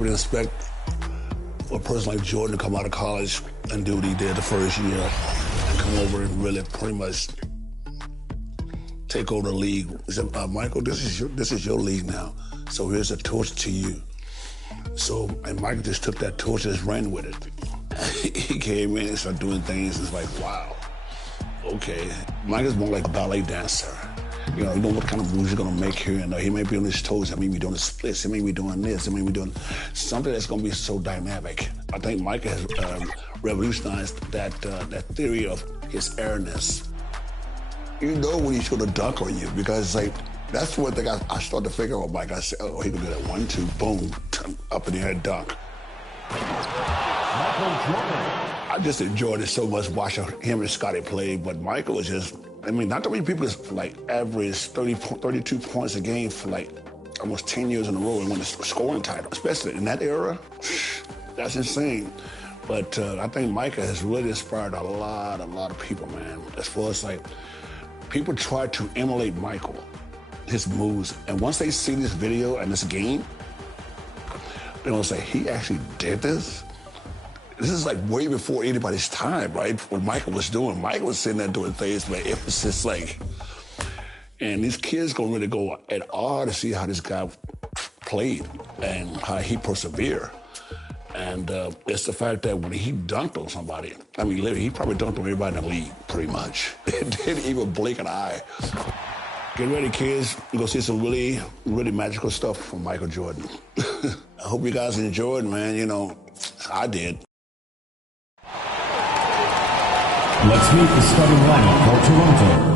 would expect a person like Jordan to come out of college and do what he did the first year and come over and really pretty much take over the league. He said, Michael, this is your league now. So here's a torch to you. So, and Michael just took that torch and just ran with it. He came in and started doing things. It's like, wow, okay. Michael's more like a ballet dancer. You know what kind of moves you're gonna make here and there. He may be on his toes, he may be doing the splits, he may be doing this, he may be doing something that's gonna be so dynamic. I think Mike has revolutionized that theory of his airness. You know when he's gonna dunk on you because like, that's one thing I started to figure out Mike. I said, oh, he can do that 1-2, boom, up in the air dunk. I just enjoyed it so much watching him and Scotty play, but Michael was just, I mean, not that many people like average 32 points a game for like almost 10 years in a row and won the scoring title, especially in that era. That's insane. But I think Micah has really inspired a lot of people, man. As far as like, people try to emulate Michael, his moves, and once they see this video and this game, they're gonna say, he actually did this? This is like way before anybody's time, right? What Michael was doing. Michael was sitting there doing things, but it was just like, and these kids gonna really go at awe to see how this guy played and how he persevered. And it's the fact that when he dunked on somebody, I mean, literally, he probably dunked on everybody in the league, pretty much. It didn't even blink an eye. Get ready, kids. You're gonna see some really, really magical stuff from Michael Jordan. I hope you guys enjoyed, man. You know, I did. Let's meet the starting lineup for Toronto.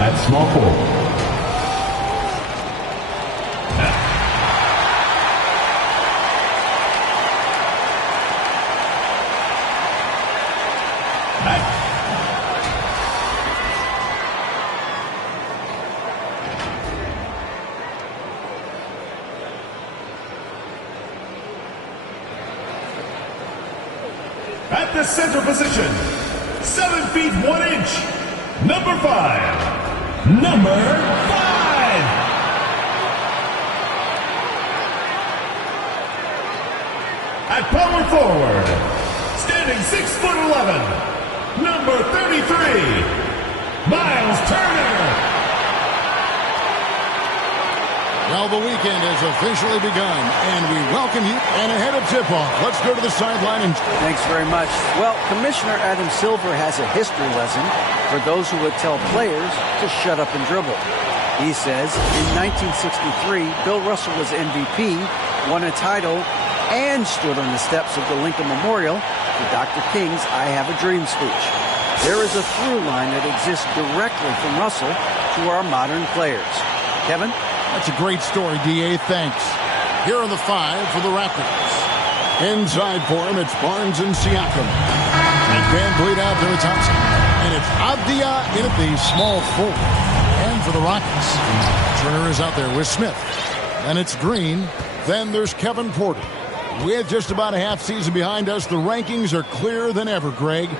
at small forward. At the center position, 7 feet 1 inch, number 5. Number 5. At power forward, standing 6 foot 11, number 33, Miles Turner. Well, the weekend has officially begun, and we welcome you. And ahead of tip-off, let's go to the sideline. And thanks very much. Well, Commissioner Adam Silver has a history lesson for those who would tell players to shut up and dribble. He says, in 1963, Bill Russell was MVP, won a title, and stood on the steps of the Lincoln Memorial for Dr. King's I Have a Dream speech. There is a through line that exists directly from Russell to our modern players. Kevin? That's a great story, D.A. Thanks. Here are the 5 for the Raptors. Inside for him, it's Barnes and Siakam. And Van Vliet out there with Thompson. And it's Avdia in at the small forward. And for the Rockets, Turner is out there with Smith. And it's Green. Then there's Kevin Porter. With just about a half season behind us, the rankings are clearer than ever, Greg.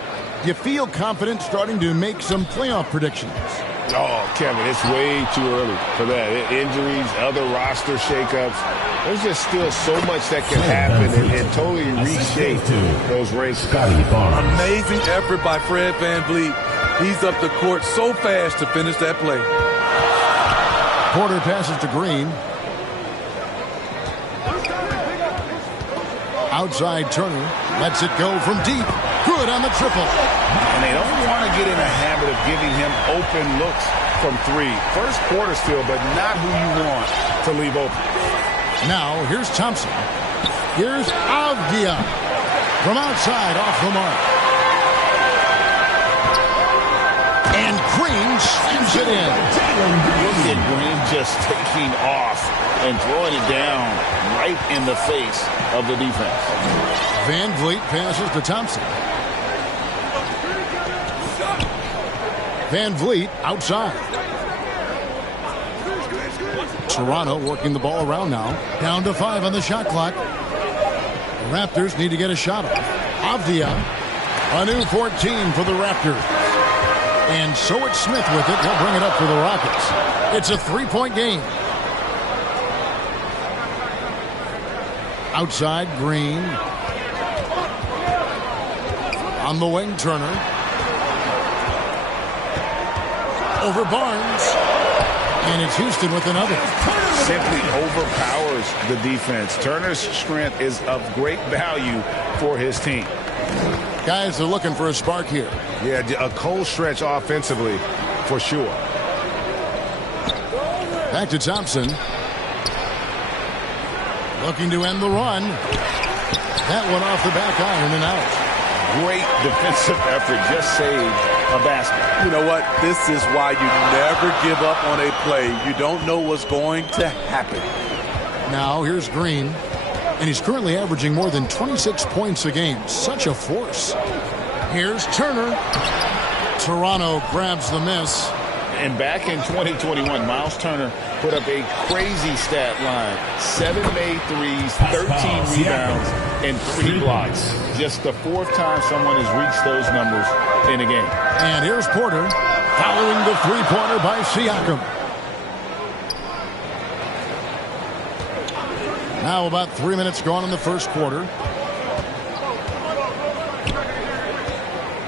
Do you feel confident starting to make some playoff predictions? Oh, Kevin, it's way too early for that. Injuries, other roster shakeups. There's just still so much that can happen and totally reshape those races. Amazing effort by Fred VanVleet. He's up the court so fast to finish that play. Porter passes to Green. Outside Turner lets it go from deep. Good on the triple. And they don't want to get in a habit of giving him open looks from 3. First quarter still, but not who you want to leave open. Now, here's Thompson. Here's Avdia. From outside, off the mark. And Green slams it in. Look at Green just taking off and throwing it down right in the face of the defense. Van Vliet passes to Thompson. Van Vliet outside. Toronto working the ball around now. Down to 5 on the shot clock. The Raptors need to get a shot off. Avdia. A new 14 for the Raptors. And so it's Smith with it. He'll bring it up for the Rockets. It's a 3-point game. Outside, Green. On the wing, Turner. Over Barnes. And it's Houston with another. Simply overpowers the defense. Turner's strength is of great value for his team. Guys are looking for a spark here. Yeah, a cold stretch offensively, for sure. Back to Thompson. Looking to end the run. That one off the back iron and out. Great defensive effort. Just saved a basket. You know what? This is why you never give up on a play. You don't know what's going to happen. Now here's Green. And he's currently averaging more than 26 points a game. Such a force. Here's Turner. Toronto grabs the miss. And back in 2021, Miles Turner put up a crazy stat line. 7 made threes, 13 rebounds, and 3 blocks. Just the 4th time someone has reached those numbers in a game. And here's Porter following the 3-pointer by Siakam. Now about 3 minutes gone in the first quarter.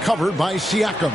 Covered by Siakam.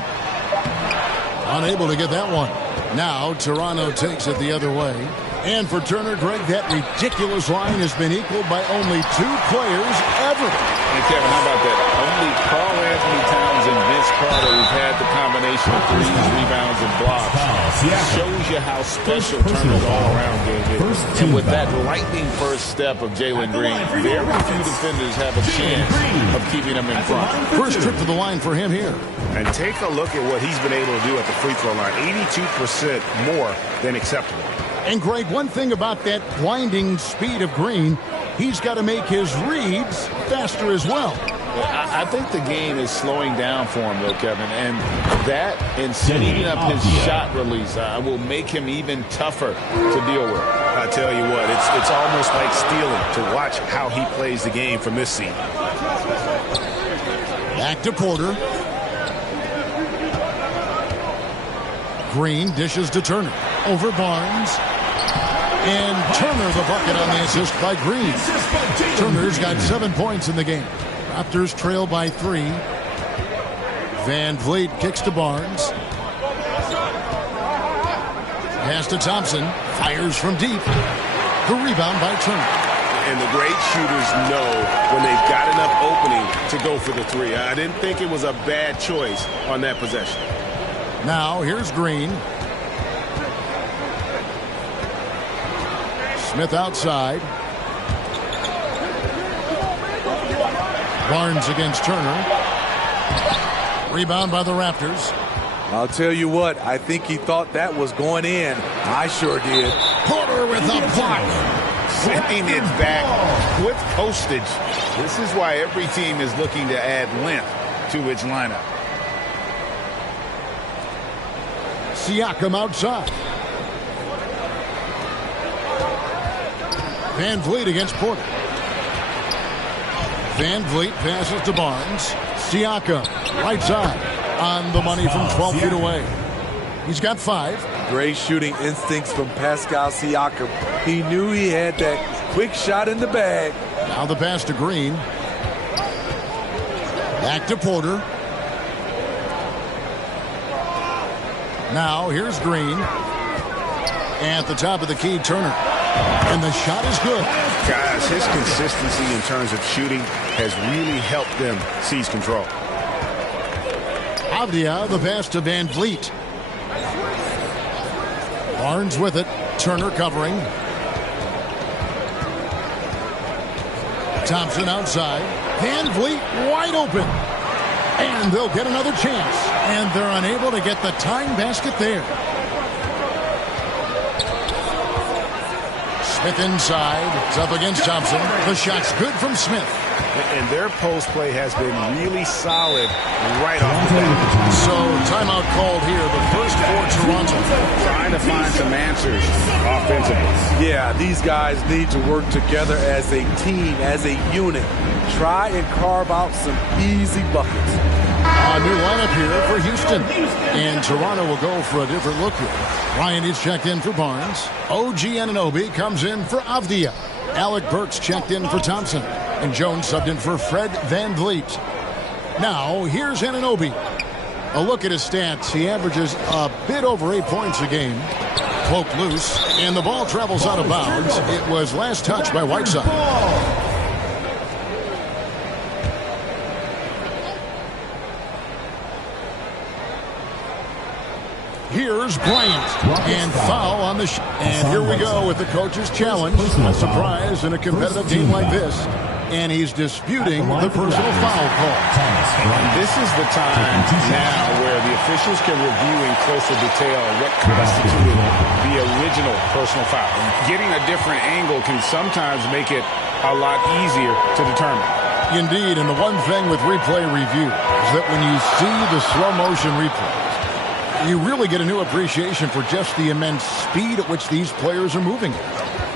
Unable to get that one. Now Toronto takes it the other way. And for Turner, Greg, that ridiculous line has been equaled by only 2 players ever. Hey, Kevin, how about that? Only Karl Anthony Towns and Vince Carter who've had the combination of threes, rebounds, and blocks shows you how special Turner's all-around game is. And with that lightning first step of Jalen Green, very few defenders have a chance of keeping him in front. First trip to the line for him here. And take a look at what he's been able to do at the free throw line. 82% more than acceptable. And, Greg, one thing about that blinding speed of Green, he's got to make his reads faster as well. I think the game is slowing down for him, though, Kevin. And that and speeding up his shot release will make him even tougher to deal with. I tell you what, it's almost like stealing to watch how he plays the game from this seat. Back to Porter. Green dishes to Turner. Over Barnes. And Turner the bucket on the assist by Green. Turner's got 7 points in the game. Raptors trail by 3. Van Vliet kicks to Barnes. Pass to Thompson. Fires from deep. The rebound by Turner. And the great shooters know when they've got enough opening to go for the three. I didn't think it was a bad choice on that possession. Now here's Green. Smith outside. Barnes against Turner. Rebound by the Raptors. I'll tell you what, I think he thought that was going in. I sure did. Porter with a block. Sending it back with postage. This is why every team is looking to add length to its lineup. Siakam outside. Van Vliet against Porter. Van Vliet passes to Barnes. Siakam, right side, on the money from 12 feet away. He's got 5. Great shooting instincts from Pascal Siakam. He knew he had that quick shot in the bag. Now the pass to Green. Back to Porter. Now here's Green. At the top of the key, Turner. And the shot is good. Guys, his consistency in terms of shooting has really helped them seize control. Avdia, the pass to Van Vliet. Barnes with it. Turner covering. Thompson outside. Van Vliet wide open. And they'll get another chance. And they're unable to get the tying basket there. Smith inside. It's up against Thompson. The shot's good from Smith. And their post play has been really solid right off the bat. So timeout called here. The first for Toronto. Trying to find some answers offensively. Yeah, these guys need to work together as a team, as a unit. Try and carve out some easy buckets. A new lineup here for Houston. And Toronto will go for a different look here. Ryan is checked in for Barnes. OG Anunoby comes in for Avdia. Alec Burks checked in for Thompson. And Jones subbed in for Fred Van Vliet. Now, here's Anunoby. A look at his stats. He averages a bit over 8 points a game. Cloak loose. And the ball travels out of bounds. It was last touched by Whiteside. Here's Bryant, and foul on the shot. And here we go with the coach's challenge. A surprise in a competitive game like this. And he's disputing the personal foul call. This is the time now where the officials can review in closer detail what constituted the original personal foul. Getting a different angle can sometimes make it a lot easier to determine. Indeed, and the one thing with replay review is that when you see the slow motion replay, you really get a new appreciation for just the immense speed at which these players are moving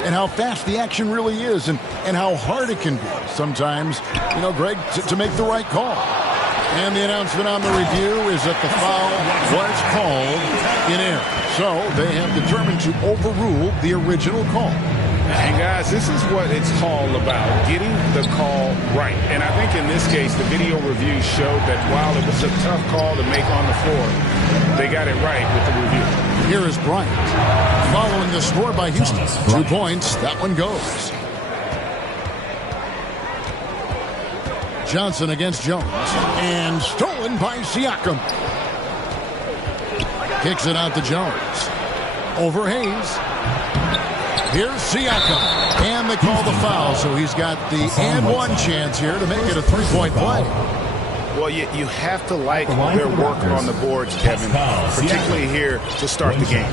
and how fast the action really is and how hard it can be sometimes, you know, Greg, to make the right call. And the announcement on the review is that the foul was called in error. So they have determined to overrule the original call. And guys, this is what it's all about, getting the call right. And I think in this case, the video review showed that while it was a tough call to make on the floor, they got it right with the review. Here is Bryant, following the score by Houston. 2 points, that one goes. Johnson against Jones, and stolen by Siakam. Kicks it out to Jones. Over Hayes. Here's Siakam. And they call the foul, so he's got the and one chance here to make it a three-point play. Well, you have to like their work on the boards, Kevin, particularly here to start the game.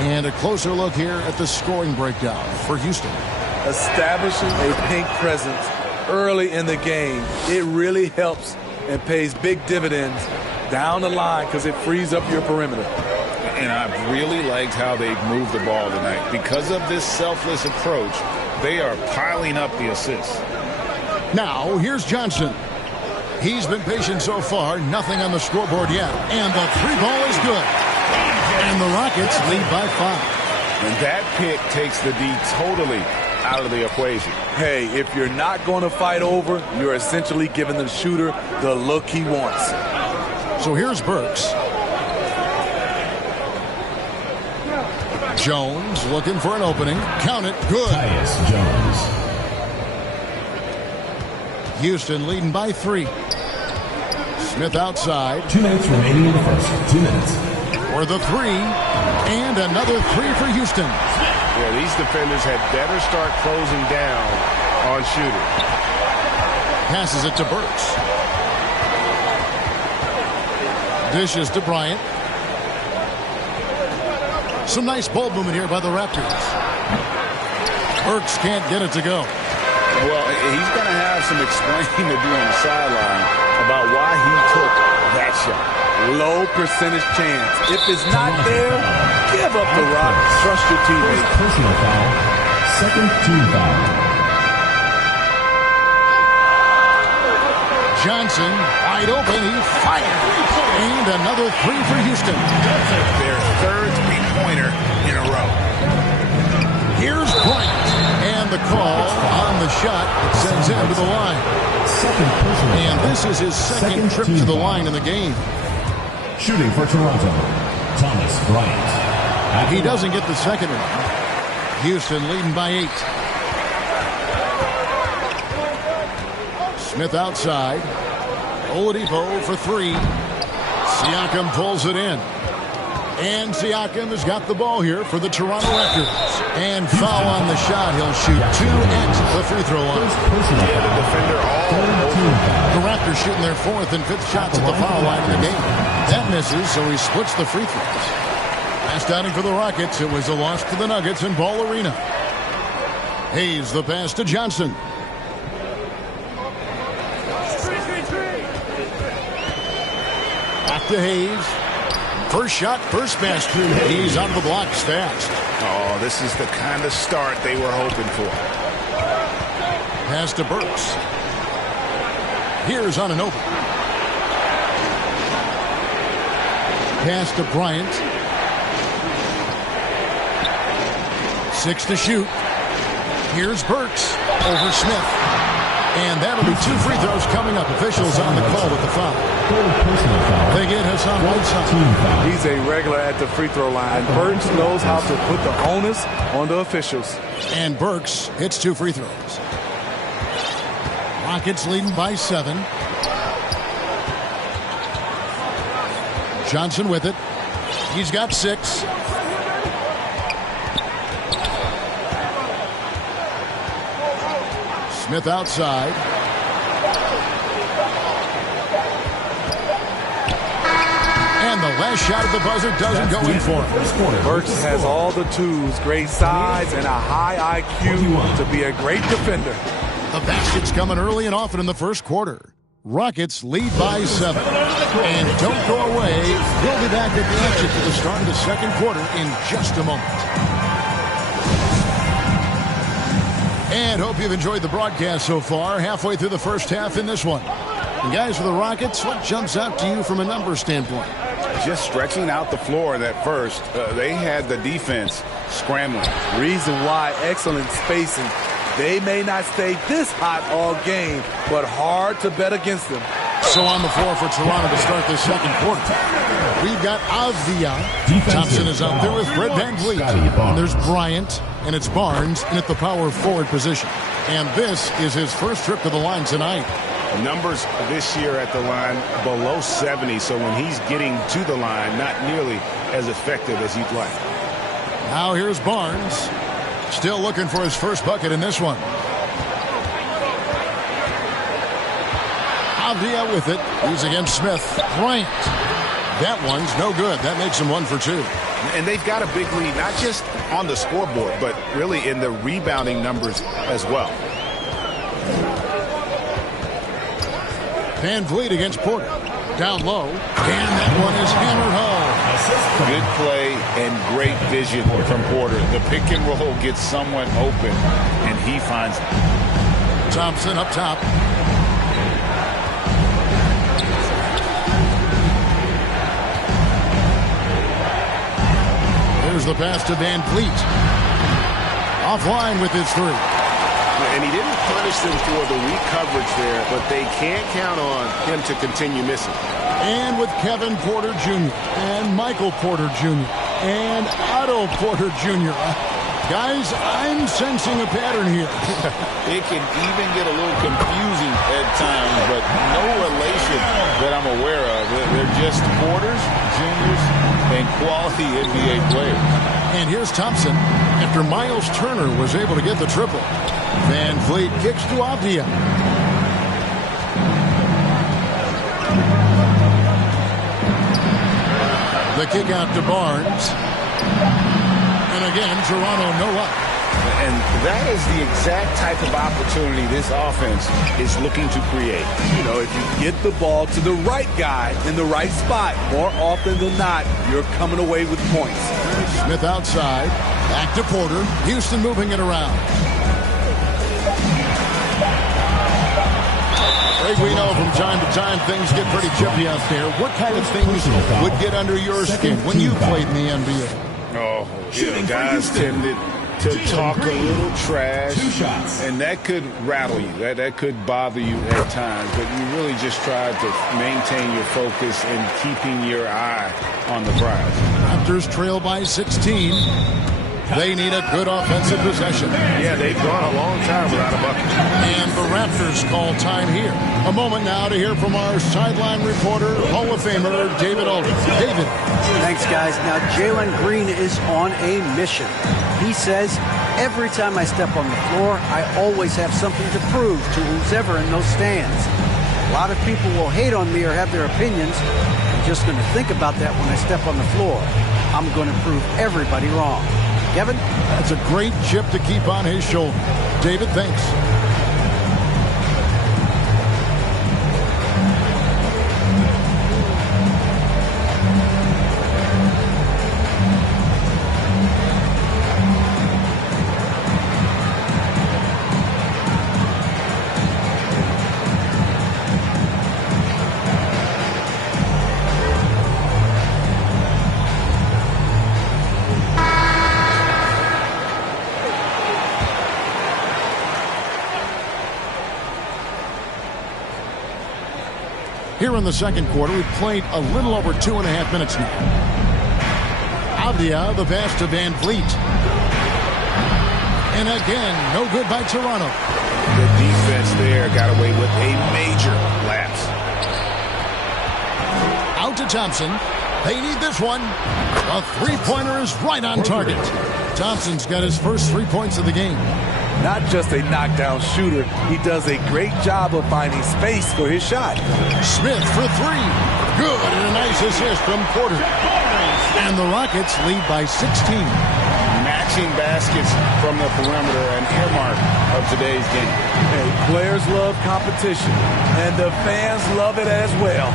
And a closer look here at the scoring breakdown for Houston. Establishing a paint presence early in the game, it really helps and pays big dividends down the line because it frees up your perimeter. And I've really liked how they've moved the ball tonight. Because of this selfless approach, they are piling up the assists. Now, here's Johnson. He's been patient so far, nothing on the scoreboard yet. And the three ball is good. And the Rockets lead by 5. And that pick takes the D totally out of the equation. Hey, if you're not going to fight over, you're essentially giving the shooter the look he wants. So here's Burks. Jones looking for an opening. Count it. Good. Tyus Jones. Houston leading by 3. Smith outside. 2 minutes remaining in the first. 2 minutes. For the 3. And another 3 for Houston. Yeah, these defenders had better start closing down on shooting. Passes it to Burks. Dishes to Bryant. Some nice ball movement here by the Raptors. Burks can't get it to go. Well, he's going to have some explaining to do on the sideline about why he took that shot. Low percentage chance. If it's not there, give up the rock. Trust your teammates. Personal foul. Second team foul. Johnson, wide open, he fired. And another 3 for Houston. Their third three-pointer in a row. Here's Bryant. And the call on the shot that sends him to the line. Second personal And foul. this is his second trip team to the foul. line in the game. Shooting for Toronto, Thomas Bryant. He doesn't get the second one. Houston leading by 8. Smith outside. Oladipo for 3. Siakam pulls it in. And Siakam has got the ball here for the Toronto Raptors. And foul on the shot. He'll shoot 2 at the free throw line. Yeah, the defender all over. The Raptors shooting their 4th and 5th shots at the foul line in the game. That misses, so he splits the free throws. Last outing for the Rockets, it was a loss to the Nuggets in Ball Arena. Hayes the pass to Johnson. Back to Hayes. First shot, first basket. He's out of the blocks fast. Oh, this is the kind of start they were hoping for. Pass to Burks. Here's on an open. Pass to Bryant. 6 to shoot. Here's Burks over Smith. And that'll be 2 free throws coming up. Officials on the call with the foul. They get Hassan Whiteside. He's a regular at the free throw line. Burks knows how to put the onus on the officials. And Burks hits 2 free throws. Rockets leading by 7. Johnson with it. He's got 6. Smith outside. And the last shot at the buzzer doesn't go in for him. Burks has all the tools, great size and a high IQ to be a great defender. The basket's coming early and often in the first quarter. Rockets lead by 7. And don't go away. We'll be back at the action for the start of the second quarter in just a moment. And hope you've enjoyed the broadcast so far. Halfway through the first half in this one. And guys, for the Rockets, what jumps out to you from a numbers standpoint? Just stretching out the floor in that first. They had the defense scrambling. Reason why excellent spacing. They may not stay this hot all game, but hard to bet against them. So on the floor for Toronto to start the second quarter. We've got Avdia. Thompson is out there with Fred VanVleet. And there's Bryant, and it's Barnes, and at the power forward position. And this is his first trip to the line tonight. Numbers this year at the line below 70, so when he's getting to the line, not nearly as effective as you'd like. Now here's Barnes. Still looking for his first bucket in this one. Avdia with it. He's against Smith. Bryant. That one's no good. That makes him 1 for 2. And they've got a big lead, not just on the scoreboard, but really in the rebounding numbers as well. Van Vliet against Porter. Down low. And that one is hammered home. Good play and great vision from Porter. The pick and roll gets someone open, and he finds it. Thompson up top. There's the pass to Van Vliet. Offline with his 3. And he didn't punish them for the weak coverage there, but they can't count on him to continue missing. And with Kevin Porter Jr. and Michael Porter Jr. and Otto Porter Jr. Guys, I'm sensing a pattern here. It can even get a little confusing at times, but no relation that I'm aware of. They're just Porters, Juniors, and quality NBA players. And here's Thompson after Miles Turner was able to get the triple. Van Vliet kicks to Avdia. The kick out to Barnes. And again, Toronto no up. And that is the exact type of opportunity this offense is looking to create. You know, if you get the ball to the right guy in the right spot, more often than not, you're coming away with points. Smith outside. Back to Porter. Houston moving it around. Greg, we know from time to time things get pretty chippy out there. What kind of things would get under your skin when you played in the NBA? Oh, guys tended to talk a little trash, and that could rattle you. That could bother you at times, but you really just tried to maintain your focus and keeping your eye on the prize. Raptors trail by 16. They need a good offensive possession. Yeah, they've gone a long time without a bucket. And the Raptors call time here. A moment now to hear from our sideline reporter, Hall of Famer, David Aldridge. David. Thanks, guys. Now, Jalen Green is on a mission. He says, every time I step on the floor, I always have something to prove to who's ever in those stands. A lot of people will hate on me or have their opinions. I'm just going to think about that when I step on the floor. I'm going to prove everybody wrong. Kevin? That's a great chip to keep on his shoulder. David, thanks. Here in the second quarter, we've played a little over 2.5 minutes now. Avdia, the pass to Van Vliet. And again, no good by Toronto. The defense there got away with a major lapse. Out to Thompson. They need this one. A three-pointer is right on target. Thompson's got his first 3 points of the game. Not just a knockdown shooter, he does a great job of finding space for his shot. Smith for 3. Good, and a nice assist from Porter. And the Rockets lead by 16. Matching baskets from the perimeter, an earmark of today's game. Hey, players love competition, and the fans love it as well.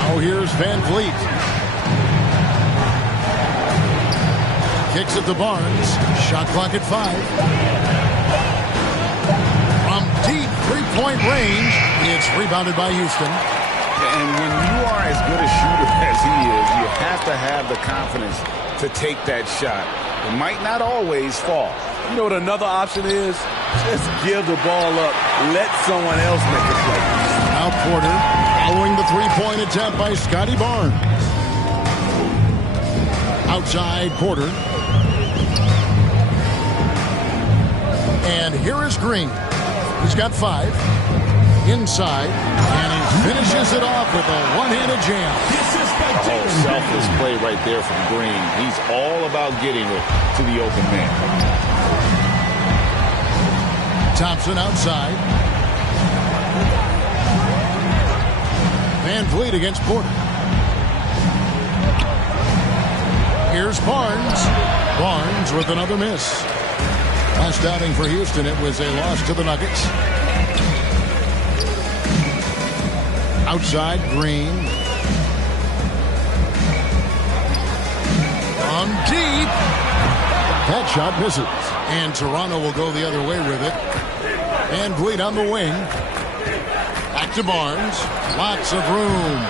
Now here's Van Vliet. Kicks it to Barnes. Shot clock at 5. From deep three-point range, it's rebounded by Houston. And when you are as good a shooter as he is, you have to have the confidence to take that shot. It might not always fall. You know what another option is? Just give the ball up. Let someone else make a play. Now Porter following the three-point attempt by Scotty Barnes. Outside Porter. And here is Green. He's got 5. Inside. And he finishes it off with a one-handed jam. Oh, selfless play right there from Green. He's all about getting it to the open man. Thompson outside. Van Vliet against Porter. Here's Barnes. Barnes with another miss. Last outing for Houston, it was a loss to the Nuggets. Outside, Green. On deep. That shot misses. And Toronto will go the other way with it. Van Vliet on the wing. Back to Barnes. Lots of room.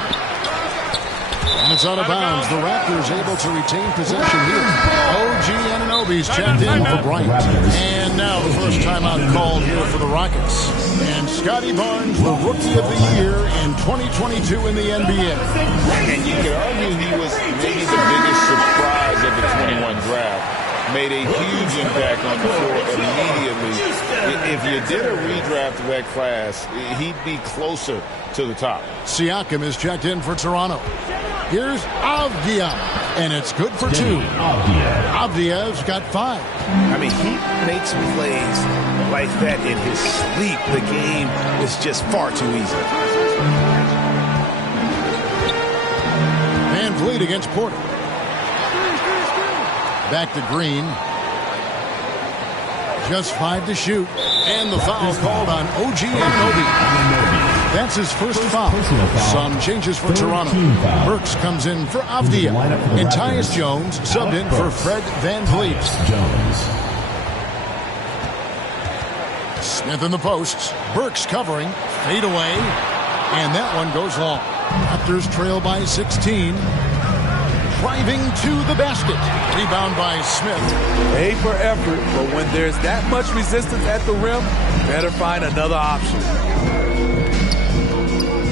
And it's out of bounds. The Raptors able to retain possession here. OG Anunoby's checked in for Bryant. And now the first timeout called here for the Rockets. And Scotty Barnes, the Rookie of the Year in 2022 in the NBA. And you could argue he was maybe the biggest surprise of the 21 draft. Made a huge impact on the floor immediately. If you did a redraft of that class, he'd be closer to the top. Siakam is checked in for Toronto. Here's Avdia, and it's good for two. Avdia's got 5. I mean, he makes plays like that in his sleep. The game is just far too easy. Van Vliet against Porter. Back to Green. Just 5 to shoot. And the foul called on OG Anunoby. That's his first foul. Some changes for Toronto. Burks comes in for Avdia. And Tyus Jones subbed in for Fred Van Vliet. Smith in the posts. Burks covering. Fade away. And that one goes long. Raptors trail by 16. Driving to the basket. Rebound by Smith. A for effort, but when there's that much resistance at the rim, better find another option.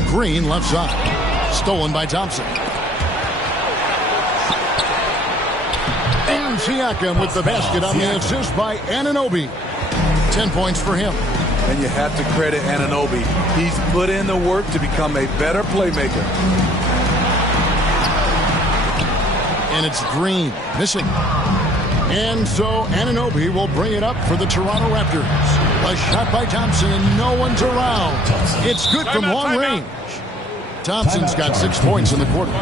Green left side. Stolen by Thompson. And Siakam with the basket on the assist by Anunoby. 10 points for him. And you have to credit Anunoby. He's put in the work to become a better playmaker. And it's Green missing. And so Anunoby will bring it up for the Toronto Raptors. A shot by Thompson and no one's around. It's good from long range. Thompson's got 6 points in the quarter.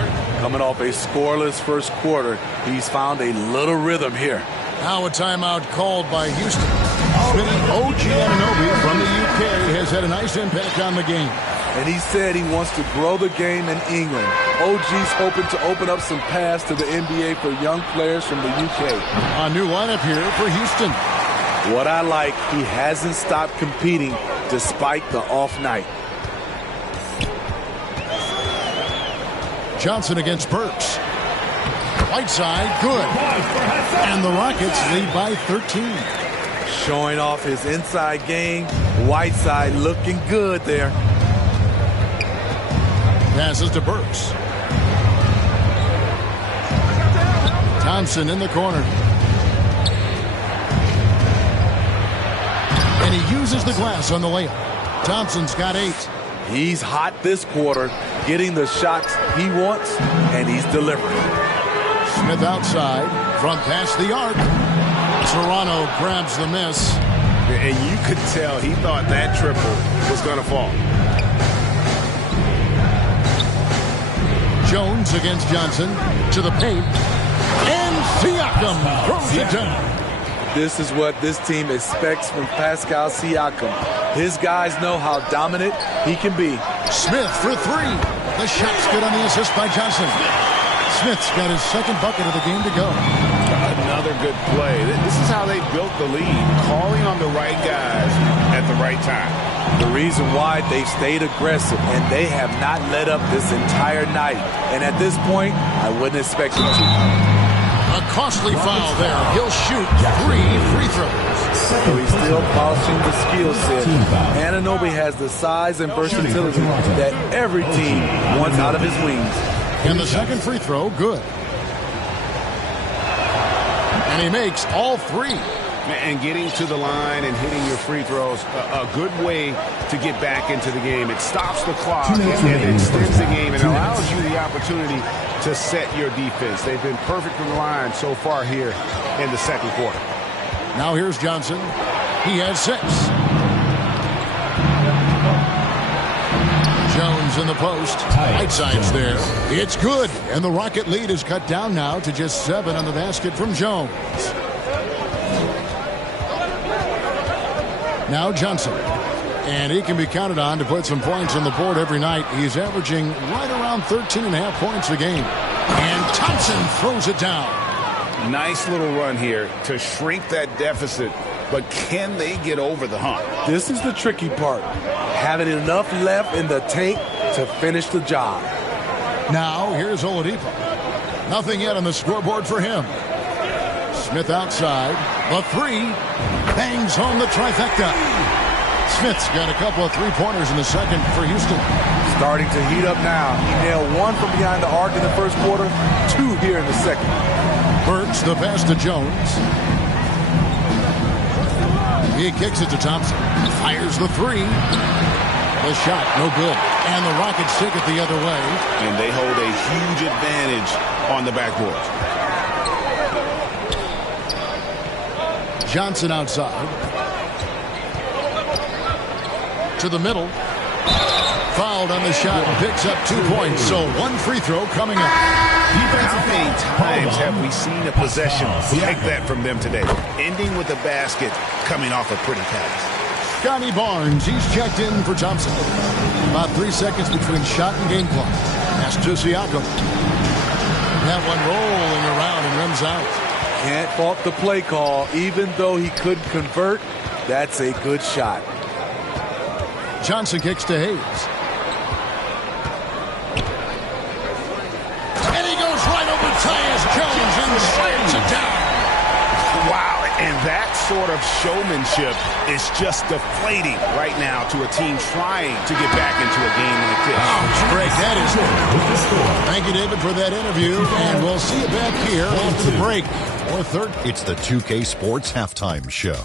Coming off a scoreless first quarter, he's found a little rhythm here. Now a timeout called by Houston. OG Anunoby from the UK has had a nice impact on the game. And he said he wants to grow the game in England. OG's hoping to open up some paths to the NBA for young players from the UK. A new lineup here for Houston. What I like, he hasn't stopped competing despite the off night. Johnson against Burks. Whiteside, good. And the Rockets lead by 13. Showing off his inside game. Whiteside looking good there. Passes to Burks. Thompson in the corner. And he uses the glass on the layup. Thompson's got 8. He's hot this quarter, getting the shots he wants, and he's delivering. Smith outside from past the arc. Toronto grabs the miss. And you could tell he thought that triple was going to fall. Jones against Johnson to the paint. And Siakam throws it down. This is what this team expects from Pascal Siakam. His guys know how dominant he can be. Smith for 3. The shot's good on the assist by Johnson. Smith's got his second bucket of the game to go. Another good play. This is how they built the lead, calling on the right guys at the right time. The reason why they've stayed aggressive and they have not let up this entire night. And at this point, I wouldn't expect them to. A costly foul there. He'll shoot 3 free throws. So he's still polishing the skill set. Anunoby has the size and versatility that every team wants out of his wings. And the second free throw, good. And he makes all 3. And getting to the line and hitting your free throws, a good way to get back into the game. It stops the clock and it extends the game and allows you the opportunity to set your defense. They've been perfect from the line so far here in the second quarter. Now here's Johnson. He has 6. Jones in the post. Right side's there. It's good. And the Rocket lead is cut down now to just 7 on the basket from Jones. Now Johnson. And he can be counted on to put some points on the board every night. He's averaging right around 13.5 points a game. And Thompson throws it down. Nice little run here to shrink that deficit. But can they get over the hump? This is the tricky part. Having enough left in the tank to finish the job. Now, here's Oladipo. Nothing yet on the scoreboard for him. Smith outside. The 3. Bangs home the trifecta. Smith's got a couple of three-pointers in the second for Houston. Starting to heat up now. He nailed 1 from behind the arc in the first quarter, 2 here in the second. Burks the pass to Jones. He kicks it to Thompson. Fires the 3. The shot, no good. And the Rockets take it the other way. And they hold a huge advantage on the backboard. Johnson outside. To the middle. Fouled on the shot and picks up 2 points. So 1 free throw coming up. How many times have we seen a possession like that from them today? Ending with a basket, coming off a pretty pass. Scotty Barnes, he's checked in for Thompson. About 3 seconds between shot and game clock. Pass to Siakam. That one rolling around and rims out. Can't fault the play call. Even though he couldn't convert, that's a good shot. Johnson kicks to Hayes. And he goes right over Tyus Jones and slams it down. Wow, and that sort of showmanship is just deflating right now to a team trying to get back into a game like this. Greg, that is it. Thank you, David, for that interview, and we'll see you back here after the break. Or third. It's the 2K Sports Halftime Show.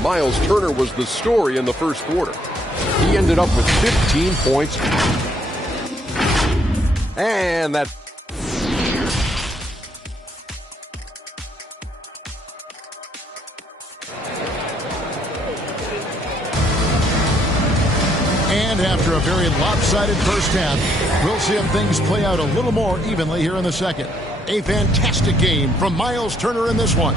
Miles Turner was the story in the first quarter. He ended up with 15 points. And that... And after a very lopsided first half, we'll see if things play out a little more evenly here in the second. A fantastic game from Miles Turner in this one.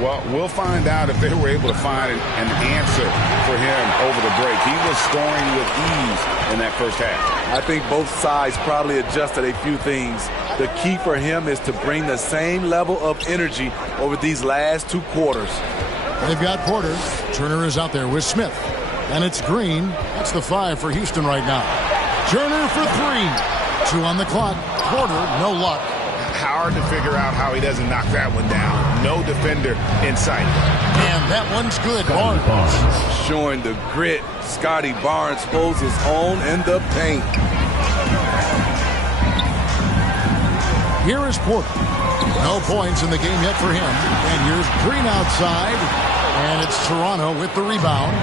Well, we'll find out if they were able to find an answer for him over the break. He was scoring with ease in that first half. I think both sides probably adjusted a few things. The key for him is to bring the same level of energy over these last 2 quarters. They've got Porter. Turner is out there with Smith. And it's Green. That's the 5 for Houston right now. Turner for 3. 2 on the clock. Porter, no luck. Hard to figure out how he doesn't knock that one down. No defender in sight. And that one's good. Barnes. Showing the grit. Scotty Barnes holds his own in the paint. Here is Porter. No points in the game yet for him. And here's Green outside. And it's Toronto with the rebound.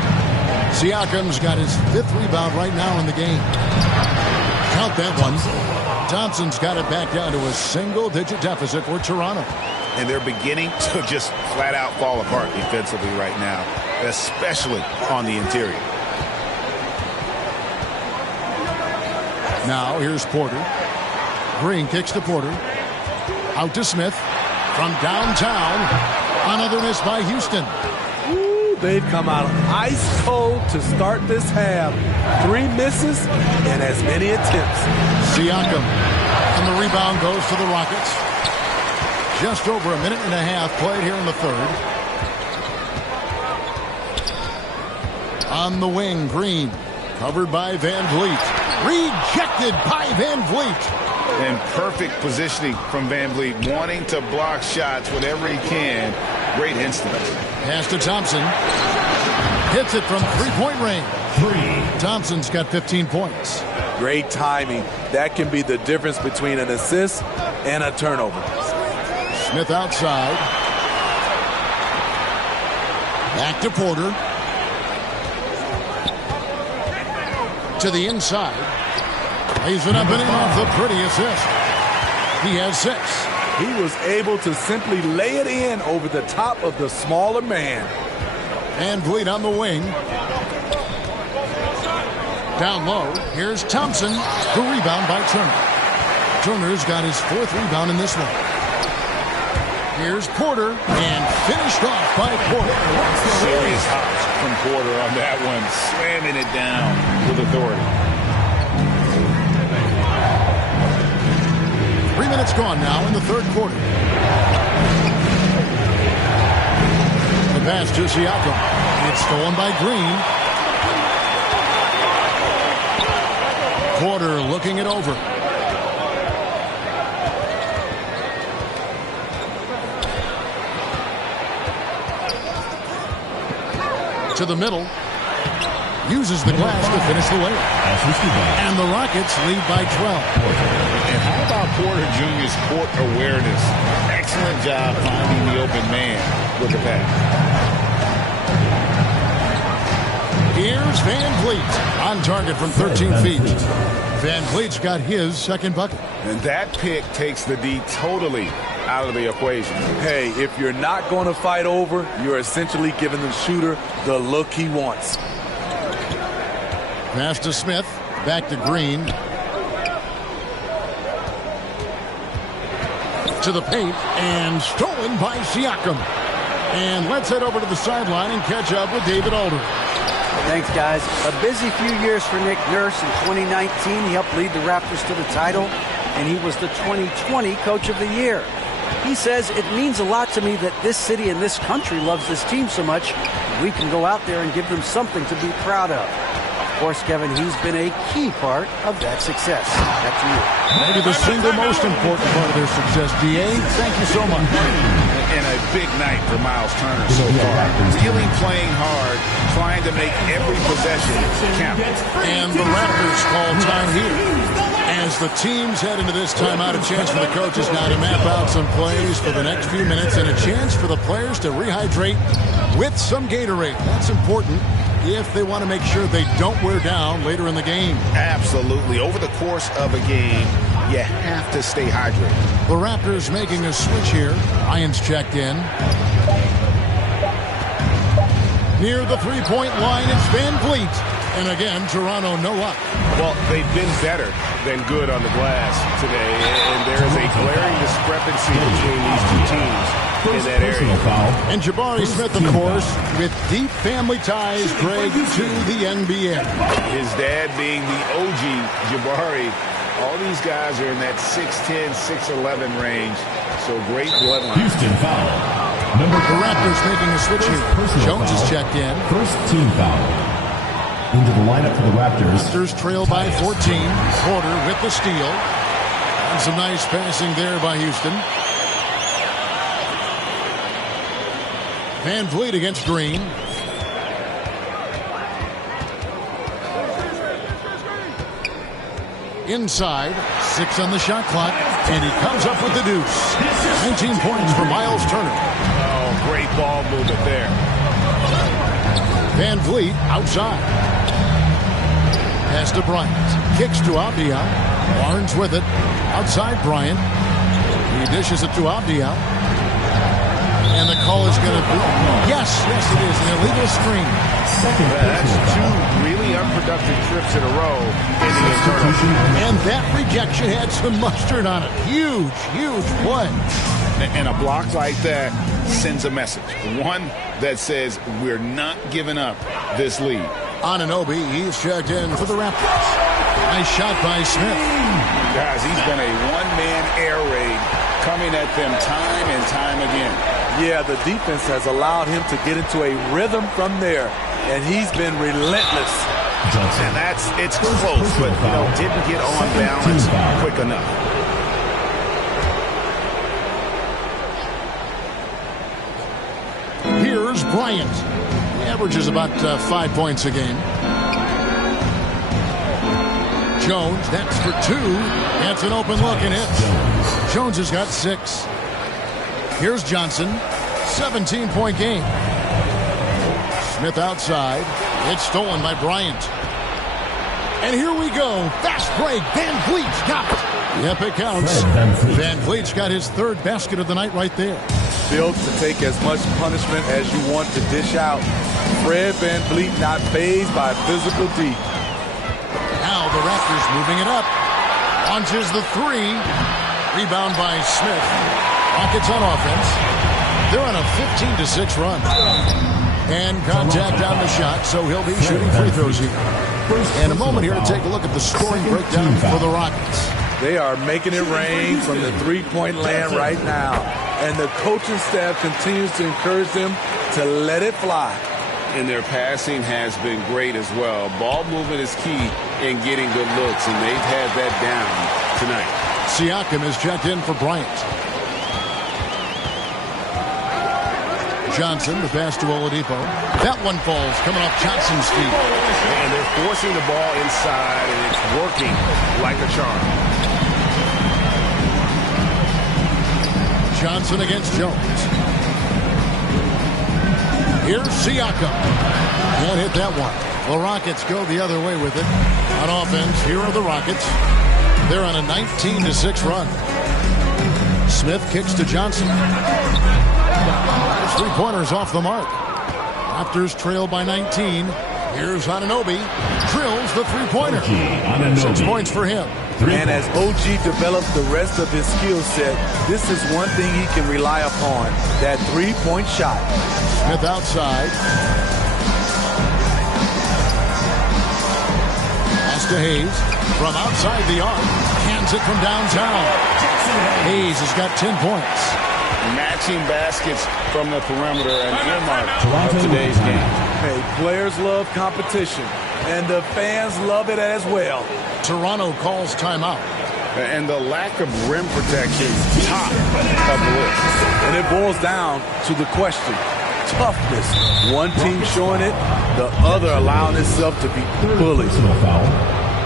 Siakam's got his 5th rebound right now in the game. Count that one. Thompson's got it back down to a single-digit deficit for Toronto. And they're beginning to just flat-out fall apart defensively right now, especially on the interior. Now here's Porter. Green kicks to Porter. Out to Smith. From downtown. Another miss by Houston. Ooh, they've come out ice cold to start this half. 3 misses and as many attempts. Siakam. And the rebound goes to the Rockets. Just over a minute and a half played here in the third. On the wing, Green. Covered by Van Vliet. Rejected by Van Vliet. And perfect positioning from Van Vliet, wanting to block shots whenever he can. Great instincts. Pass to Thompson. Hits it from three-point range. Thompson's got 15 points. Great timing. That can be the difference between an assist and a turnover. Smith outside. Back to Porter. To the inside. Lays it up and in off the pretty assist. He has 6. He was able to simply lay it in over the top of the smaller man. Van Vliet on the wing. Down low, here's Thompson. The rebound by Turner. Turner's got his 4th rebound in this one. Here's Porter, and finished off by Porter. Serious hops from Porter on that one, slamming it down with authority. 3 minutes gone now in the 3rd quarter. The pass to Siakam. It's stolen by Green. Porter looking it over. To the middle. Uses the glass to finish the layup. And the Rockets lead by 12. And how about Porter Jr.'s court awareness? Excellent job finding the open man with the pass. Here's Van Vliet on target from 13 feet. Van Vliet's got his 2nd bucket. And that pick takes the D totally out of the equation. Hey, if you're not going to fight over, you're essentially giving the shooter the look he wants. Pass to Smith. Back to Green. To the paint. And stolen by Siakam. And let's head over to the sideline and catch up with David Aldridge. Thanks, guys. A busy few years for Nick Nurse. In 2019, he helped lead the Raptors to the title, and he was the 2020 Coach of the Year. He says, it means a lot to me that this city and this country loves this team so much. We can go out there and give them something to be proud of. Of course, Kevin, he's been a key part of that success. Back to you. Maybe the single most important part of their success, D.A. Thank you so much. And a big night for Miles Turner so far. Really playing hard, trying to make every possession count. And the Raptors call time here. As the teams head into this timeout, a chance for the coaches now to map out some plays for the next few minutes and a chance for the players to rehydrate with some Gatorade. That's important if they want to make sure they don't wear down later in the game. Absolutely. Over the course of a game, you have to stay hydrated. The Raptors making a switch here. Ryan's checked in. Near the three-point line, it's Van Vliet. And again, Toronto no luck. Well, they've been better than good on the glass today, and there is a glaring discrepancy between these two teams in that area. And Jabari Smith, of course, with deep family ties, Greg, to the NBA. His dad being the OG Jabari. All these guys are in that 6'10", 6'11" range, so great bloodline. Houston foul. The Raptors making a switch here. Jones is checked in. First team foul. Into the lineup for the Raptors. Raptors trail by 14. Porter with the steal. And some nice passing there by Houston. Van Vliet against Green. Inside, 6 on the shot clock, and he comes up with the deuce. 19 points for Miles Turner. Oh, great ball movement there. Van Vliet outside. Pass to Bryant. Kicks to Abdia. Barnes with it. Outside Bryant. He dishes it to Abdia. And the call is going to be... Yes, it is. An illegal screen. That's 2 really unproductive trips in a row. And that rejection had some mustard on it. Huge play. And a block like that sends a message. One that says we're not giving up this lead. Anunoby, he's checked in for the Raptors. Nice shot by Smith. Guys, he's been a one-man air raid coming at them time and time again. Yeah, the defense has allowed him to get into a rhythm from there, and he's been relentless. And it's close, but didn't get on balance quick enough. Here's Bryant. He averages about 5 points a game. Jones, that's for 2. That's an open look and hits. Jones has got 6. Here's Johnson. 17-point game. Smith outside. It's stolen by Bryant. And here we go. Fast break. Van Vliet's got it. Yep, it counts. Van Vliet's got his third basket of the night right there. Built to take as much punishment as you want to dish out. Fred Van Vliet not fazed by physical D. Now the Raptors moving it up. Launches the three. Rebound by Smith. Rockets on offense. They're on a 15-6 run. And contact on the shot, so he'll be shooting free throws here. And a moment here to take a look at the scoring breakdown for the Rockets. They are making it rain from the three-point land right now. And the coaching staff continues to encourage them to let it fly. And their passing has been great as well. Ball movement is key in getting good looks, and they've had that down tonight. Siakam is checked in for Bryant. Johnson, the pass to Oladipo. That one falls, coming off Johnson's feet. And they're forcing the ball inside, and it's working like a charm. Johnson against Jones. Here's Siakam. Can't hit that one. The Rockets go the other way with it. On offense, here are the Rockets. They're on a 19-6 run. Smith kicks to Johnson. Three-pointers off the mark. Raptors trail by 19. Here's Anunoby. Drills the three-pointer. 6 points for him. And as OG develops the rest of his skill set, this is one thing he can rely upon, that three-point shot. Smith outside. Pass to Hayes. From outside the arc. Hands it from downtown. Hayes has got 10 points. Matching baskets from the perimeter and earmark of today's game. Hey, players love competition, and the fans love it as well. Toronto calls timeout. And the lack of rim protection, top of the list. And it boils down to the question, toughness. One team showing it, the other allowing itself to be bullied.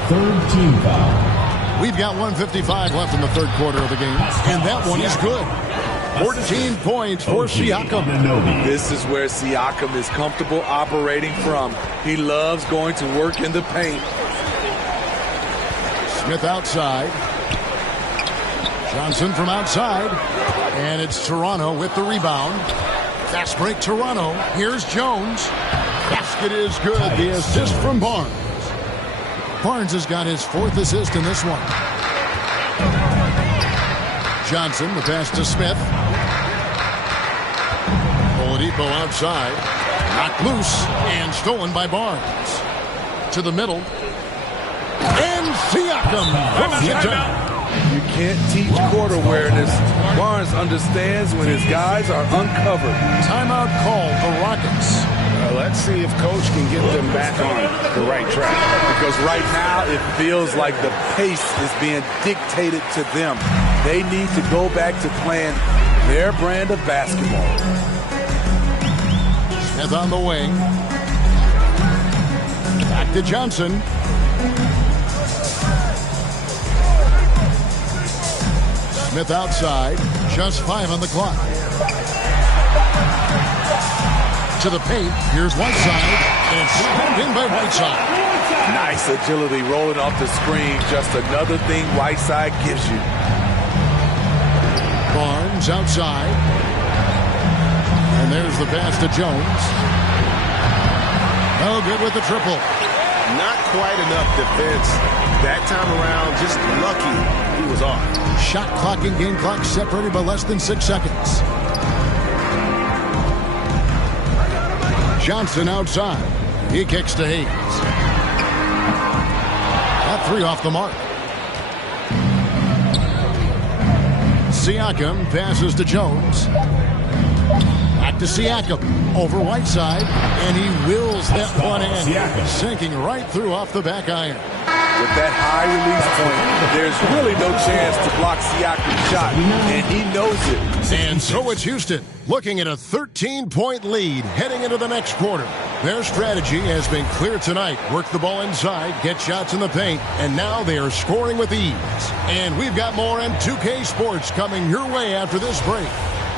Third team foul. We've got 1:55 left in the third quarter of the game, and that one is good. 14 points for Siakam. This is where Siakam is comfortable operating from. He loves going to work in the paint. Smith outside. Johnson from outside. And it's Toronto with the rebound. Fast break Toronto. Here's Jones. Basket is good. The assist from Barnes. Barnes has got his 4th assist in this one. Johnson, the pass to Smith. Oladipo outside. Knocked loose and stolen by Barnes. To the middle. And Siakam throws it down. You can't teach court awareness. Barnes understands when his guys are uncovered. Timeout called the Rockets. Let's see if Coach can get them back on the right track. Because right now it feels like the pace is being dictated to them. They need to go back to playing their brand of basketball. Smith on the wing. Back to Johnson. Smith outside. Just 5 on the clock. To the paint. Here's Whiteside. And it's slammed in by Whiteside. Nice agility rolling off the screen. Just another thing Whiteside gives you. Barnes outside. And there's the pass to Jones. No good with the triple. Not quite enough defense that time around. Just lucky he was off. Shot clock and game clock separated by less than 6 seconds. Johnson outside. He kicks to Hayes. That 3 off the mark. Siakam passes to Jones. Back to Siakam. Over Whiteside. And he wills that one in. Sinking right through off the back iron. With that high release point, there's really no chance to block Siakam's shot, and he knows it. And so it's Houston looking at a 13-point lead heading into the next quarter. Their strategy has been clear tonight. Work the ball inside, get shots in the paint, and now they are scoring with ease. And we've got more M2K Sports coming your way after this break.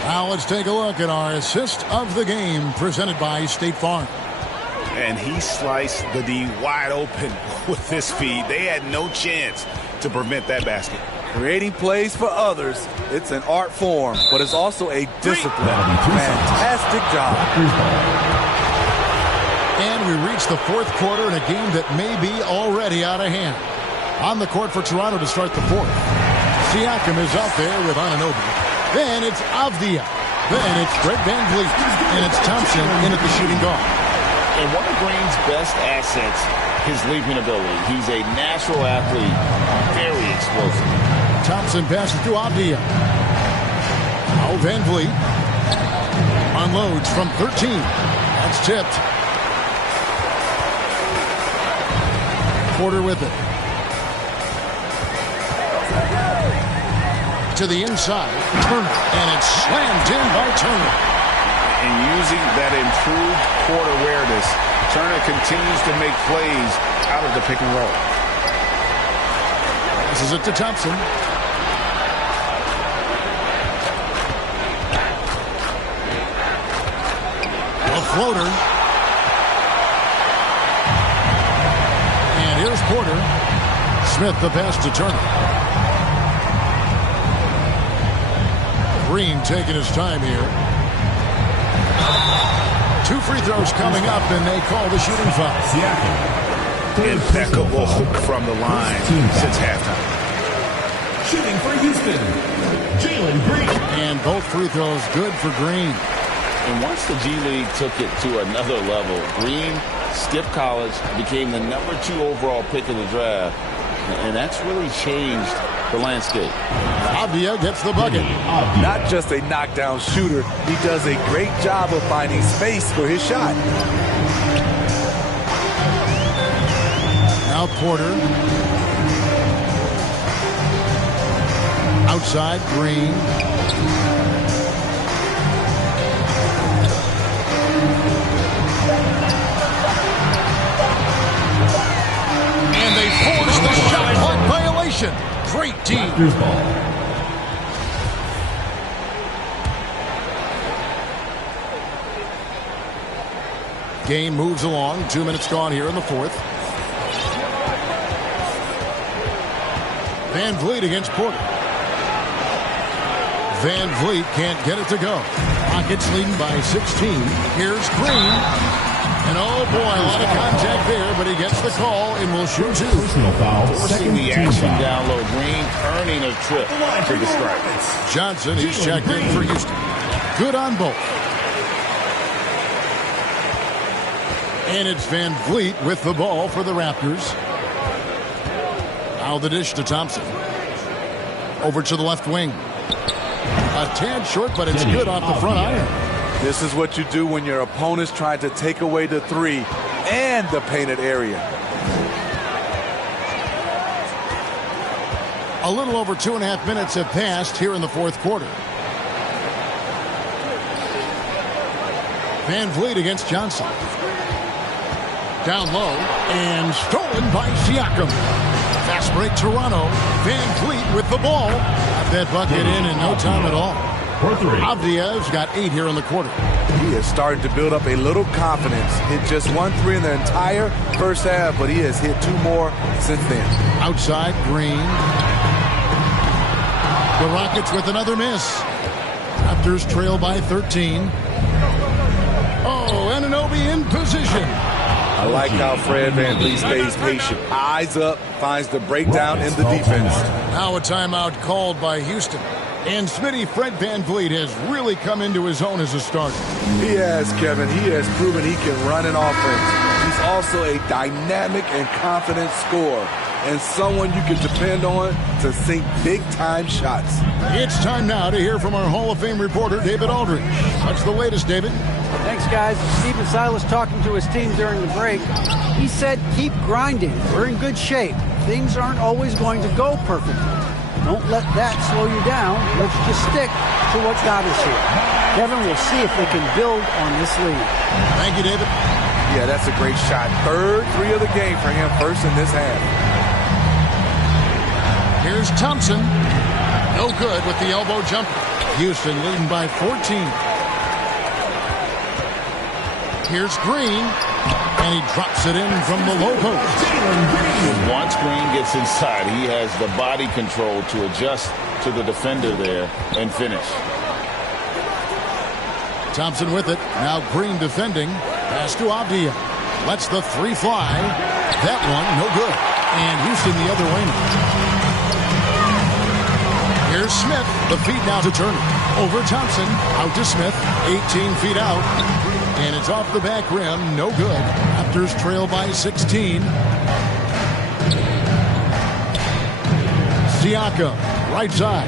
Now let's take a look at our assist of the game presented by State Farm. And he sliced the D wide open with his speed. They had no chance to prevent that basket. Creating plays for others, it's an art form, but it's also a discipline. Fantastic job. And we reach the fourth quarter in a game that may be already out of hand. On the court for Toronto to start the fourth. Siakam is out there with Anunoby. Then it's Avdia. Then it's Fred VanVleet. And it's Thompson in at the shooting guard. And one of Green's best assets, his leaping ability. He's a natural athlete, very explosive. Thompson passes to Avdia. Now VanVleet unloads from 13. That's tipped. Porter with it. To the inside, Turner, and it's slammed in by Turner. And using that improved court awareness, Turner continues to make plays out of the pick and roll. This is it to Thompson. A floater. And here's Porter. Smith the pass to Turner. Green taking his time here. 2 free throws coming up, and they call the shooting foul. Impeccable from the line since halftime. Shooting for Houston, Jalen Green. And both free throws good for Green. And once the G League took it to another level, Green skipped college, became the #2 overall pick in the draft, and that's really changed the landscape. Avdia gets the bucket. Not just a knockdown shooter, he does a great job of finding space for his shot. Now Porter. Outside, Green. And they force the shot clock violation. Great team. Game moves along. 2 minutes gone here in the fourth. VanVleet against Porter. VanVleet can't get it to go. Rockets leading by 16. Here's Green. And oh boy, a lot of contact there, but he gets the call and will shoot 2. Personal foul. Forcing the action down low. Green earning a trip to the stripe. Johnson, he's checked in for Houston. Good on both. And it's VanVleet with the ball for the Raptors. Now the dish to Thompson. Over to the left wing. A tad short, but it's good off the front iron. This is what you do when your opponent's trying to take away the 3 and the painted area. A little over 2.5 minutes have passed here in the fourth quarter. VanVleet against Johnson. Down low and stolen by Siakam. Fast break Toronto. VanVleet with the ball. Got that bucket in no time at all. Avdia's got 8 here in the quarter. He is starting to build up a little confidence. Hit just 1 3 in the entire first half, but he has hit 2 more since then. Outside, Green. The Rockets with another miss. Raptors trail by 13. Oh, Anunoby in position. I like how Fred VanVleet stays patient. Eyes up, finds the breakdown in the defense. Now a timeout called by Houston. And Smitty, Fred VanVleet has really come into his own as a starter. He has, Kevin. He has proven he can run an offense. He's also a dynamic and confident scorer, and someone you can depend on to sink big-time shots. It's time now to hear from our Hall of Fame reporter, David Aldridge. What's the latest, David? Thanks, guys. Stephen Silas talking to his team during the break. He said, keep grinding. We're in good shape. Things aren't always going to go perfectly. Don't let that slow you down. Let's just stick to what got us here. Kevin, we'll see if they can build on this lead. Thank you, David. Yeah, that's a great shot. 3rd 3 of the game for him, first in this half. Here's Thompson. No good with the elbow jumper. Houston leading by 14. Here's Green. And he drops it in from the low post. Once Green gets inside, he has the body control to adjust to the defender there and finish. Thompson with it. Now Green defending. Pass to Avdia. Lets the three fly. That one, no good. And Houston the other way. Here's Smith. The feed now to Turner. Over Thompson. Out to Smith. 18 feet out. And it's off the back rim. No good. Raptors trail by 16. Siakam. Right side.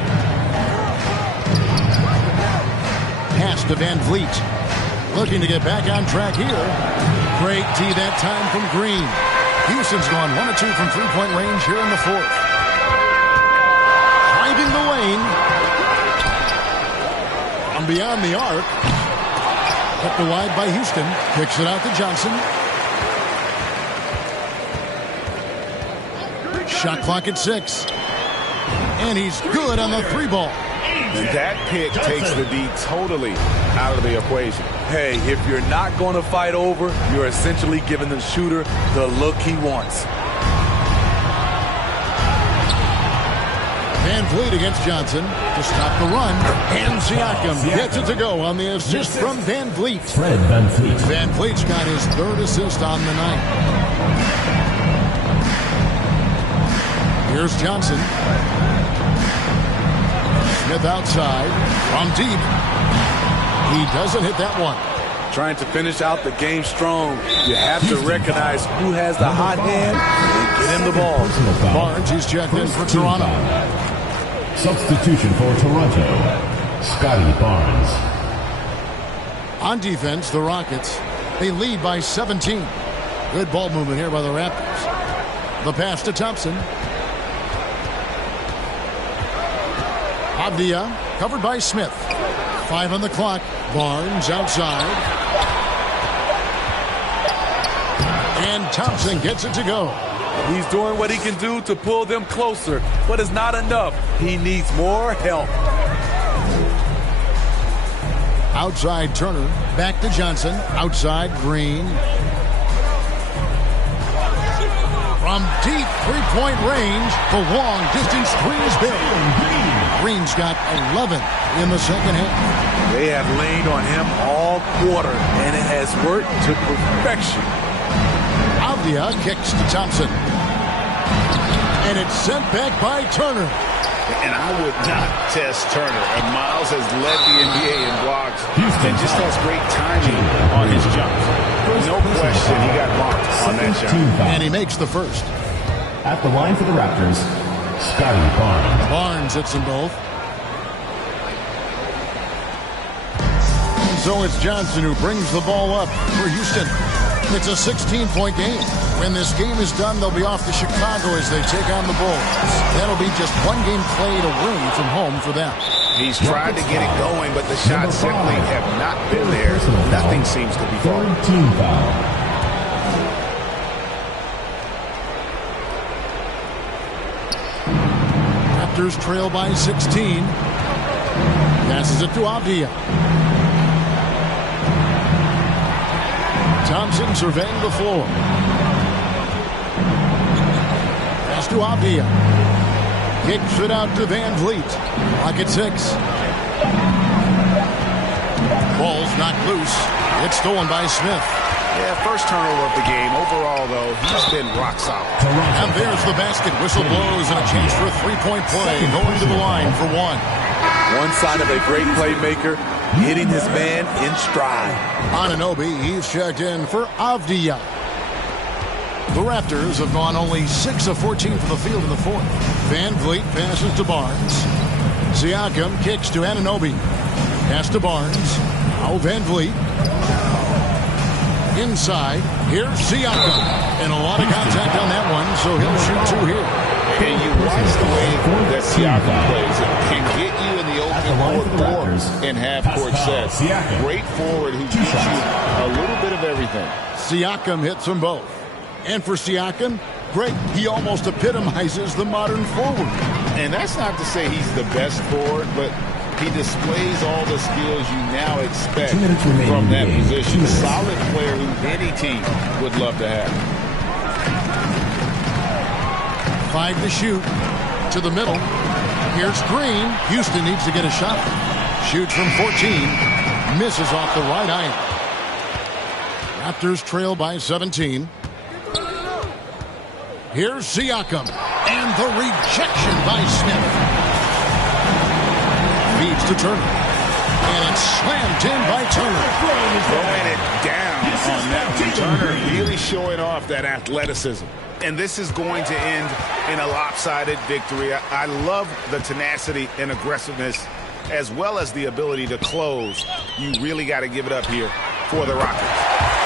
Pass to Van Vliet. Looking to get back on track here. Great D that time from Green. Houston's gone 1 of 2 from three-point range here in the fourth. Driving the lane. From beyond the arc. Kept it wide by Houston. Kicks it out to Johnson. Shot clock at 6. And he's good on the three ball. And that pick takes the D totally out of the equation. Hey, if you're not going to fight over, you're essentially giving the shooter the look he wants. Van Vliet against Johnson to stop the run. And Siakam gets it to go on the assist from Van Vliet. Fred Van Vliet. Van Vliet's got his third assist on the night. Here's Johnson. Smith outside from deep. He doesn't hit that one. Trying to finish out the game strong, you have to recognize who has the hot hand and get him the ball. Barnes, he's checked in for Toronto. Substitution for Toronto, Scotty Barnes. On defense, the Rockets, they lead by 17. Good ball movement here by the Raptors. The pass to Thompson. Avdia, covered by Smith. 5 on the clock. Barnes outside. And Thompson gets it to go. He's doing what he can do to pull them closer, but it's not enough. He needs more help. Outside Turner. Back to Johnson. Outside Green. From deep three-point range, the long-distance three is big. Green's got 11 in the second half. They have leaned on him all quarter, and it has worked to perfection. Avdia kicks to Thompson. And it's sent back by Turner. And I would not test Turner. And Miles has led the NBA in blocks and just has great timing on his jump. No question he got marked on that shot. And he makes the first. At the line for the Raptors, Scotty Barnes. Barnes hits them both. And so it's Johnson who brings the ball up for Houston. It's a 16-point game. When this game is done, they'll be off to Chicago as they take on the Bulls. That'll be just one game played away from home for them. He's tried to get it going, but the shots simply have not been there. Nothing seems to be falling. Team foul. Raptors trail by 16. Passes it to Avdia. Thompson surveying the floor. Pass to Avdia. Kicks it out to Van Vliet. Clock at 6. Ball's knocked loose. It's stolen by Smith. Yeah, first turnover of the game. Overall, though, he's been rock solid. And there's the basket. Whistle blows and a chance for a three-point play. Going to the line for one. One sign of a great playmaker, hitting his man in stride. Anunoby, he's checked in for Avdia. The Raptors have gone only 6 of 14 from the field in the fourth. Van Vliet passes to Barnes. Siakam kicks to Anunoby. Pass to Barnes. Now Van Vliet. Inside. Here's Siakam. And a lot of contact on that one, so he'll shoot 2 here. And you watch the way that Siakam plays. It can get you in the open court in half-court sets. Great forward who gives you a little bit of everything. Siakam hits them both. And for Siakam, great. He almost epitomizes the modern forward. And that's not to say he's the best forward, but He displays all the skills you now expect from that position. Solid player who any team would love to have. 5 to shoot. To the middle. Here's Green. Houston needs to get a shot. Shoots from 14. Misses off the right iron. Raptors trail by 17. Here's Siakam. And the rejection by Smith. Feeds to Turner. And it's slammed in by Turner. Throwing it down on that one. Turner really showing off that athleticism. And this is going to end in a lopsided victory. I love the tenacity and aggressiveness as well as the ability to close. You really got to give it up here for the Rockets.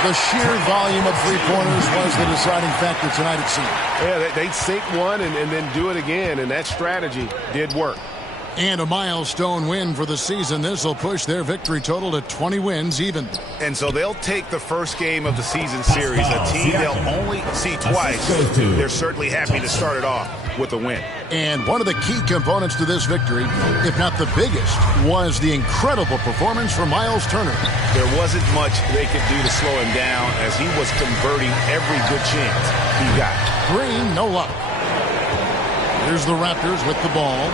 The sheer volume of three-pointers was the deciding factor tonight, it seemed. Yeah, they'd sink one and then do it again, and that strategy did work. And a milestone win for the season. This will push their victory total to 20 wins even. And so they'll take the first game of the season series, a team they'll only see twice. They're certainly happy to start it off with a win. And one of the key components to this victory, if not the biggest, was the incredible performance from Miles Turner. There wasn't much they could do to slow him down as he was converting every good chance he got. Green, no luck. Here's the Raptors with the ball.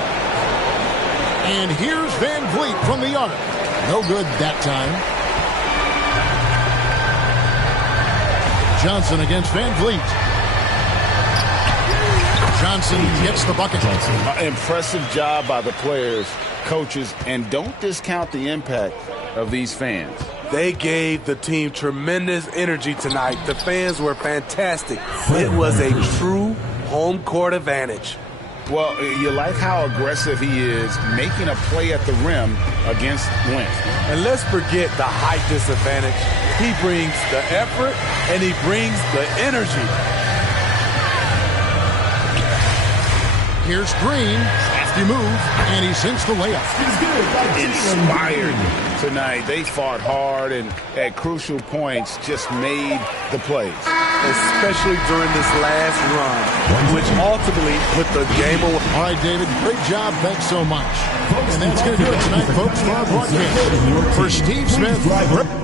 And here's Van Vliet from the arc. No good that time. Johnson against Van Vliet. Johnson gets the bucket. Impressive job by the players, coaches, and don't discount the impact of these fans. They gave the team tremendous energy tonight. The fans were fantastic. It was a true home court advantage. Well, you like how aggressive he is making a play at the rim against length. And let's forget the height disadvantage. He brings the effort and he brings the energy. Here's Green. Hefty move, and he sinks the layup. Inspired tonight. They fought hard and at crucial points just made the plays. Especially during this last run, which ultimately put the game away. All right, David, great job. Thanks so much. And that's going to do it tonight, folks, for our broadcast. For Steve Smith.